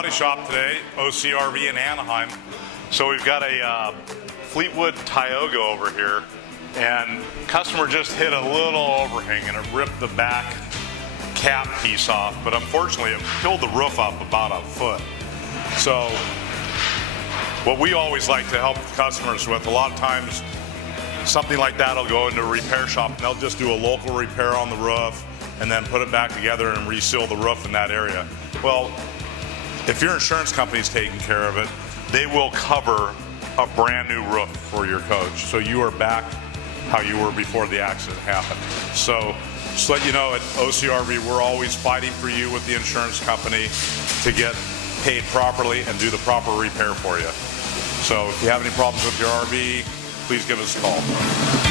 body shop today, OCRV in Anaheim. So we've got a Fleetwood Tioga over here, and customer just hit a little overhang and it ripped the back cap piece off, but unfortunately it peeled the roof up about a foot. So what we always like to help customers with, a lot of times something like that will go into a repair shop and they'll just do a local repair on the roof and then put it back together and reseal the roof in that area. Well, if your insurance company is taking care of it, they will cover a brand new roof for your coach. So you are back how you were before the accident happened. So just let you know, at OCRV, we're always fighting for you with the insurance company to get paid properly and do the proper repair for you. So if you have any problems with your RV, please give us a call.